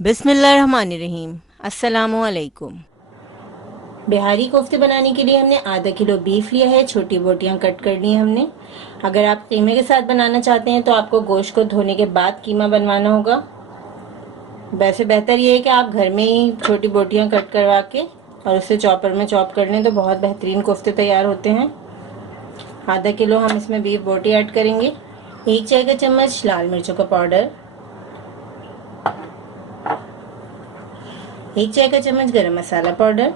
बिस्मिल्लाहिर्रहमानिर्रहीम। अस्सलामुअलैकुम। बिहारी कोफ्ते बनाने के लिए हमने आधा किलो बीफ लिया है। छोटी बोटियां कट कर ली हमने। अगर आप कीमे के साथ बनाना चाहते हैं तो आपको गोश्त को धोने के बाद कीमा बनवाना होगा। वैसे बेहतर ये है कि आप घर में ही छोटी बोटियां कट करवा के और उसे चॉपर में चॉप कर लें तो बहुत बेहतरीन कोफ्ते तैयार होते हैं। आधा किलो हम इसमें बीफ बोटी ऐड करेंगे। 1 चाय का चम्मच लाल मिर्चों का पाउडर, 1 चाय का चम्मच गरम मसाला पाउडर,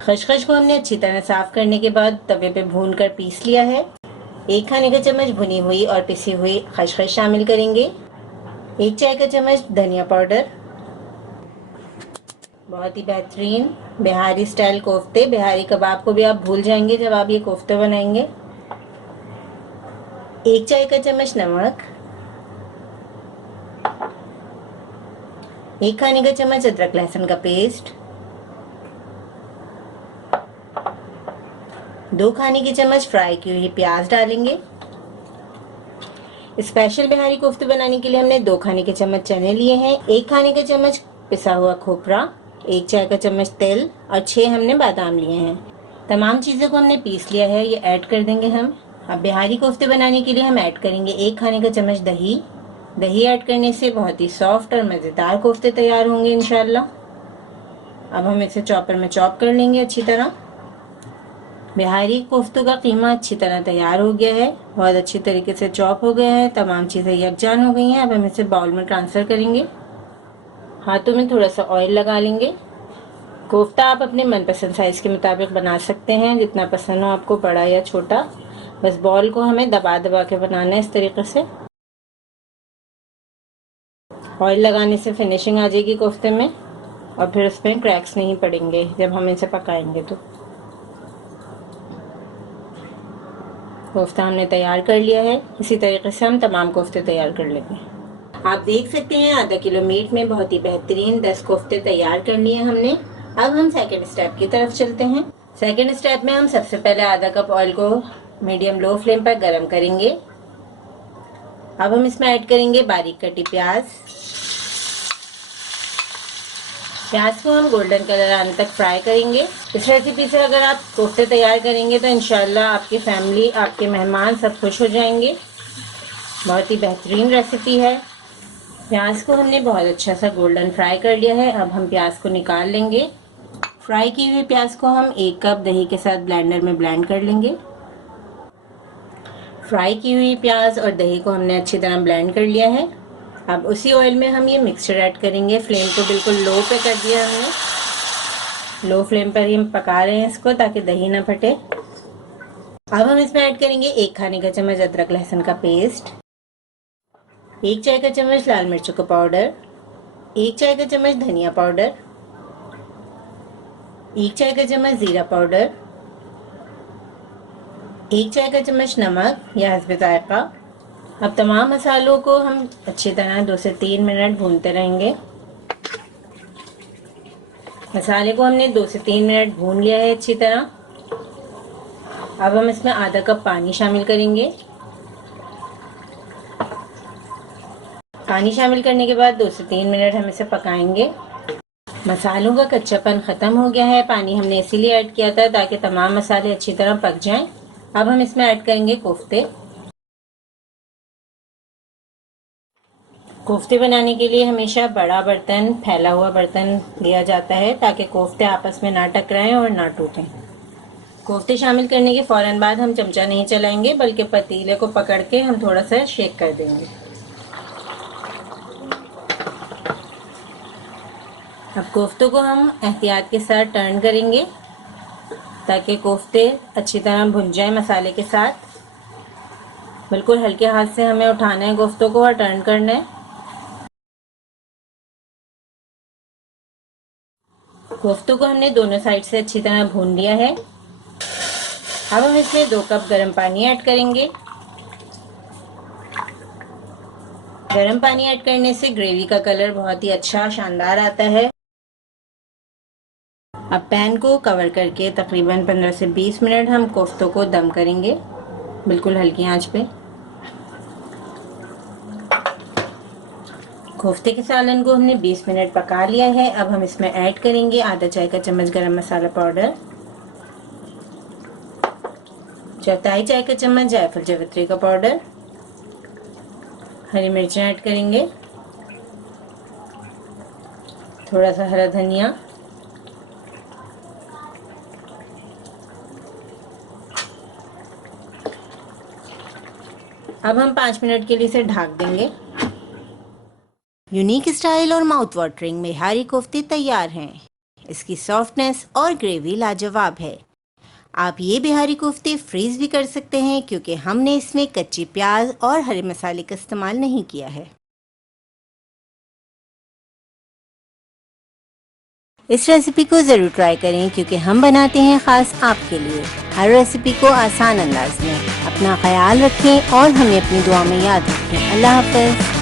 खसखस को हमने अच्छी तरह साफ करने के बाद तवे पे भून कर पीस लिया है। 1 खाने का चम्मच भुनी हुई और पिसी हुई खसखस शामिल करेंगे। 1 चाय का चम्मच धनिया पाउडर। बहुत ही बेहतरीन बिहारी स्टाइल कोफ्ते, बिहारी कबाब को भी आप भूल जाएंगे जब आप ये कोफ्ते बनाएंगे। 1 चाय का चम्मच नमक, 1 खाने का चम्मच अदरक लहसुन का पेस्ट, 2 खाने की चम्मच फ्राई की हुई प्याज डालेंगे। स्पेशल बिहारी कोफ्ते बनाने के लिए हमने 2 खाने के चम्मच चने लिए हैं, 1 खाने का चम्मच पिसा हुआ खोपरा, 1 चाय का चम्मच तेल और 6 हमने बादाम लिए हैं। तमाम चीज़ों को हमने पीस लिया है, ये ऐड कर देंगे हम। अब बिहारी कोफ्ते बनाने के लिए हम ऐड करेंगे 1 खाने का चम्मच दही। दही ऐड करने से बहुत ही सॉफ्ट और मज़ेदार कोफ्ते तैयार होंगे इंशाल्लाह। अब हम इसे चॉपर में चॉप कर लेंगे अच्छी तरह। बिहारी कोफ्तों का कीमा अच्छी तरह तैयार हो गया है, बहुत अच्छी तरीके से चॉप हो गया है, तमाम चीज़ें यकजान हो गई हैं। अब हम इसे बाउल में ट्रांसफ़र करेंगे। हाथों में थोड़ा सा ऑयल लगा लेंगे। कोफ्ता आप अपने मनपसंद साइज़ के मुताबिक बना सकते हैं, जितना पसंद हो आपको, बड़ा या छोटा। बस बॉल को हमें दबा दबा के बनाना है इस तरीके से। ऑयल लगाने से फिनिशिंग आ जाएगी कोफ्ते में और फिर उसमें क्रैक्स नहीं पड़ेंगे जब हम इसे पकाएंगे तो। कोफ्ता हमने तैयार कर लिया है। इसी तरीके से हम तमाम कोफ्ते तैयार कर लेंगे। आप देख सकते हैं आधा किलो मीट में बहुत ही बेहतरीन 10 कोफ्ते तैयार कर लिए हमने। अब हम सेकंड स्टेप की तरफ चलते हैं। सेकंड स्टेप में हम सबसे पहले आधा कप ऑयल को मीडियम लो फ्लेम पर गर्म करेंगे। अब हम इसमें ऐड करेंगे बारीक कटी प्याज। प्याज को हम गोल्डन कलर आने तक फ्राई करेंगे। इस रेसिपी से अगर आप कोफ्ते तैयार करेंगे तो इंशाल्लाह आपकी फैमिली, आपके मेहमान सब खुश हो जाएंगे। बहुत ही बेहतरीन रेसिपी है। प्याज को हमने बहुत अच्छा सा गोल्डन फ्राई कर लिया है। अब हम प्याज को निकाल लेंगे। फ्राई की हुई प्याज को हम 1 कप दही के साथ ब्लेंडर में ब्लेंड कर लेंगे। फ्राई की हुई प्याज और दही को हमने अच्छी तरह ब्लेंड कर लिया है। अब उसी ऑयल में हम ये मिक्सचर ऐड करेंगे। फ्लेम को बिल्कुल लो पे कर दिया हमने। लो फ्लेम पर ही हम पका रहे हैं इसको ताकि दही ना फटे। अब हम इसमें ऐड करेंगे 1 खाने का चम्मच अदरक लहसुन का पेस्ट, 1 चाय का चम्मच लाल मिर्चों का पाउडर, 1 चाय का चम्मच धनिया पाउडर, 1 चाय का चम्मच जीरा पाउडर, 1 चाय का चम्मच नमक या हस्बे जायका। अब तमाम मसालों को हम अच्छी तरह 2 से 3 मिनट भूनते रहेंगे। मसाले को हमने 2 से 3 मिनट भून लिया है अच्छी तरह। अब हम इसमें आधा कप पानी शामिल करेंगे। पानी शामिल करने के बाद 2 से 3 मिनट हम इसे पकाएंगे। मसालों का कच्चापन ख़त्म हो गया है। पानी हमने इसीलिए ऐड किया था ताकि तमाम मसाले अच्छी तरह पक जाएं। अब हम इसमें ऐड करेंगे कोफ्ते। कोफ्ते बनाने के लिए हमेशा बड़ा बर्तन, फैला हुआ बर्तन लिया जाता है ताकि कोफ्ते आपस में ना टकराएं और ना टूटें। कोफ्ते शामिल करने के फ़ौरन बाद हम चमचा नहीं चलाएंगे, बल्कि पतीले को पकड़ के हम थोड़ा सा शेक कर देंगे। अब कोफ्तों को हम एहतियात के साथ टर्न करेंगे ताकि कोफ्ते अच्छी तरह भुन जाए मसाले के साथ। बिल्कुल हल्के हाथ से हमें उठाना है कोफ्तों को और टर्न करना है। कोफ्तों को हमने दोनों साइड से अच्छी तरह भून लिया है। अब हम इसमें 2 कप गर्म पानी ऐड करेंगे। गर्म पानी ऐड करने से ग्रेवी का कलर बहुत ही अच्छा शानदार आता है। अब पैन को कवर करके तकरीबन 15 से 20 मिनट हम कोफ्तों को दम करेंगे, बिल्कुल हल्की आंच पे। कोफ्ते के सालन को हमने 20 मिनट पका लिया है। अब हम इसमें ऐड करेंगे आधा चाय का चम्मच गरम मसाला पाउडर, चौथाई चाय का चम्मच जायफल जावित्री का पाउडर, हरी मिर्चें ऐड करेंगे, थोड़ा सा हरा धनिया, अब हम 5 मिनट के लिए इसे ढक देंगे। यूनिक स्टाइल और माउथ वाटरिंग बिहारी कोफ्ते तैयार हैं। इसकी सॉफ्टनेस और ग्रेवी लाजवाब है। आप ये बिहारी कोफ्ते फ्रीज भी कर सकते हैं क्योंकि हमने इसमें कच्ची प्याज और हरे मसाले का इस्तेमाल नहीं किया है। इस रेसिपी को ज़रूर ट्राई करें क्योंकि हम बनाते हैं ख़ास आपके लिए, हर रेसिपी को आसान अंदाज में। अपना ख्याल रखें और हमें अपनी दुआ में याद रखें। अल्लाह हाफ़िज़।